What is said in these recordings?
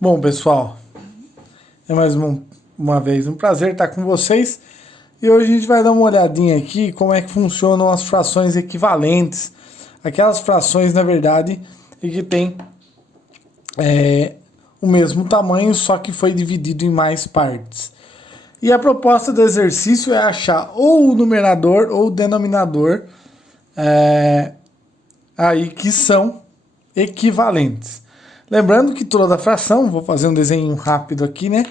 Bom, pessoal, é mais uma vez um prazer estar com vocês. E hoje a gente vai dar uma olhadinha aqui como é que funcionam as frações equivalentes. Aquelas frações, na verdade, que tem o mesmo tamanho, só que foi dividido em mais partes. E a proposta do exercício é achar ou o numerador ou o denominador aí que são equivalentes. Lembrando que toda fração, vou fazer um desenho rápido aqui, né?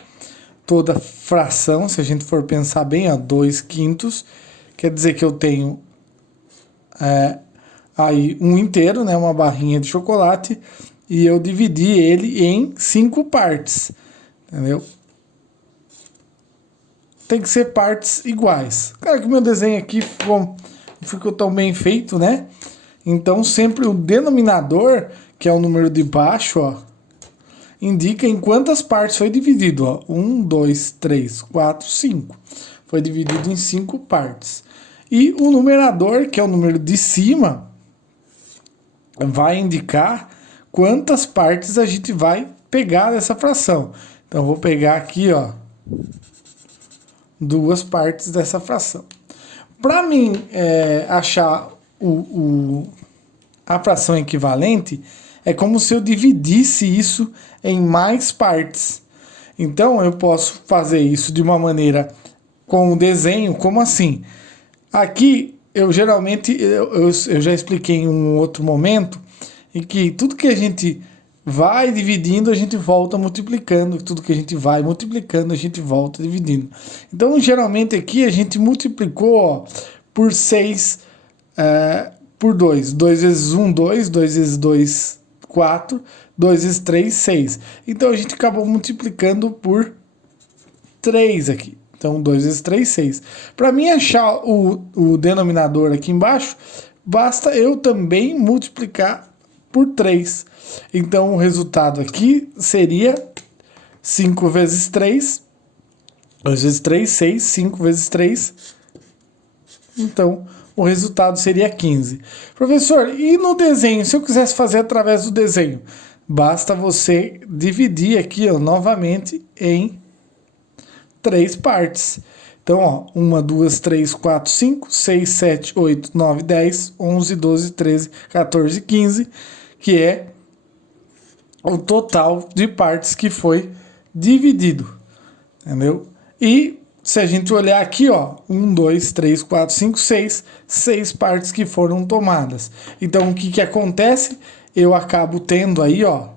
Toda fração, se a gente for pensar bem, ó, 2/5, quer dizer que eu tenho aí um inteiro, né? Uma barrinha de chocolate, e eu dividi ele em 5 partes, entendeu? Tem que ser partes iguais. Claro que o meu desenho aqui ficou tão bem feito, né? Então sempre o denominador, que é o número de baixo, ó, indica em quantas partes foi dividido. Ó. 1, 2, 3, 4, 5. Foi dividido em 5 partes. E o numerador, que é o número de cima, vai indicar quantas partes a gente vai pegar dessa fração. Então eu vou pegar aqui, ó, 2 partes dessa fração. Para mim achar a fração equivalente, é como se eu dividisse isso em mais partes. Então eu posso fazer isso de uma maneira com o desenho, como assim? Aqui eu geralmente, eu já expliquei em um outro momento, em que tudo que a gente vai dividindo, a gente volta multiplicando. Tudo que a gente vai multiplicando, a gente volta dividindo. Então, geralmente aqui a gente multiplicou, ó, por 6, por 2. 2 vezes 1, 2. 2 vezes 2, 4. 2 vezes 3, 6. Então, a gente acabou multiplicando por 3 aqui. Então, 2 vezes 3, 6. Para mim achar o denominador aqui embaixo, basta eu também multiplicar por 3. Então, o resultado aqui seria 5 vezes 3. 2 vezes 3, 6. 5 vezes 3. Então, o resultado seria 15. Professor, e no desenho? Se eu quisesse fazer através do desenho, basta você dividir aqui, ó, novamente em 3 partes. Então, ó, 1, 2, 3, 4, 5, 6, 7, 8, 9, 10, 11, 12, 13, 14, 15, que é o total de partes que foi dividido, entendeu? E se a gente olhar aqui, ó, 1, 2, 3, 4, 5, 6, 6 partes que foram tomadas. Então, o que que acontece? Eu acabo tendo aí, ó,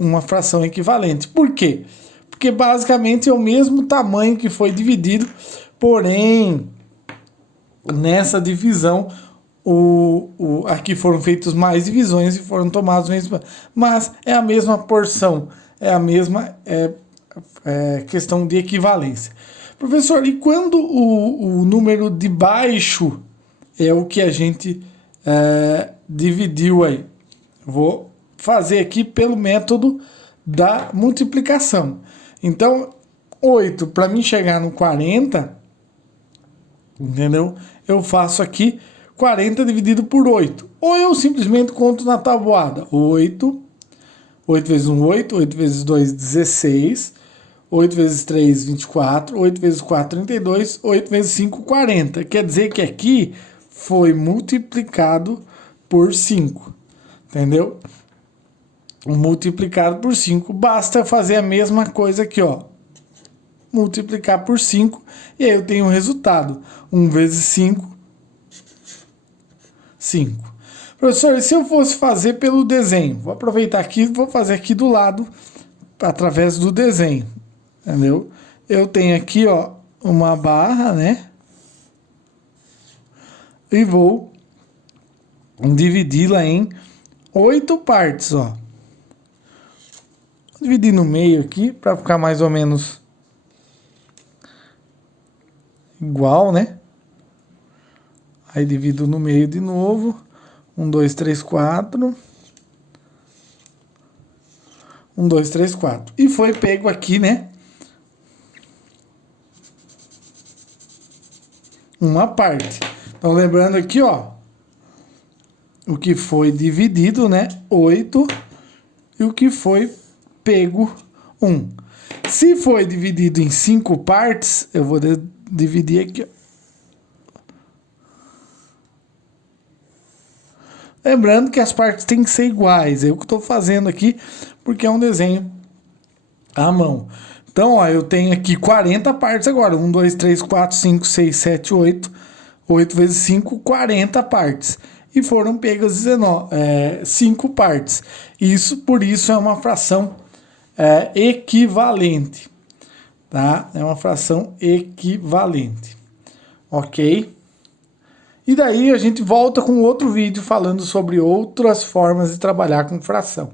uma fração equivalente. Por quê? Porque basicamente é o mesmo tamanho que foi dividido, porém, nessa divisão, aqui foram feitas mais divisões e foram tomados mesmo, mas é a mesma porção, é a mesma questão de equivalência. Professor, e quando o número de baixo é o que a gente dividiu aí? Vou fazer aqui pelo método da multiplicação. Então, 8, para mim chegar no 40, entendeu? Eu faço aqui 40 dividido por 8. Ou eu simplesmente conto na tabuada. 8 vezes 1, 8. 8 vezes 2, 16. 8 vezes 3, 24. 8 vezes 4, 32. 8 vezes 5, 40. Quer dizer que aqui foi multiplicado por 5. Entendeu? Multiplicado por 5. Basta fazer a mesma coisa aqui, ó. Multiplicar por 5. E aí eu tenho um resultado. 1 vezes 5, 5. Professor, e se eu fosse fazer pelo desenho? Vou aproveitar aqui e vou fazer aqui do lado, através do desenho. Entendeu? Eu tenho aqui, ó, uma barra, né? E vou dividi-la em 8 partes, ó. Vou dividir no meio aqui, para ficar mais ou menos igual, né? Aí divido no meio de novo. 1, 2, 3, 4. 1, 2, 3, 4. E foi pego aqui, né? Uma parte. Então, lembrando aqui, ó. O que foi dividido, né? 8. E o que foi pego 1. Se foi dividido em 5 partes, eu vou dividir aqui, ó. Lembrando que as partes têm que ser iguais. Eu que estou fazendo aqui porque é um desenho à mão. Então, ó, eu tenho aqui 40 partes agora. 1, 2, 3, 4, 5, 6, 7, 8. 8 vezes 5, 40 partes. E foram pegas 5 partes. Por isso é uma fração equivalente. Tá? É uma fração equivalente. Ok? E daí a gente volta com outro vídeo falando sobre outras formas de trabalhar com fração.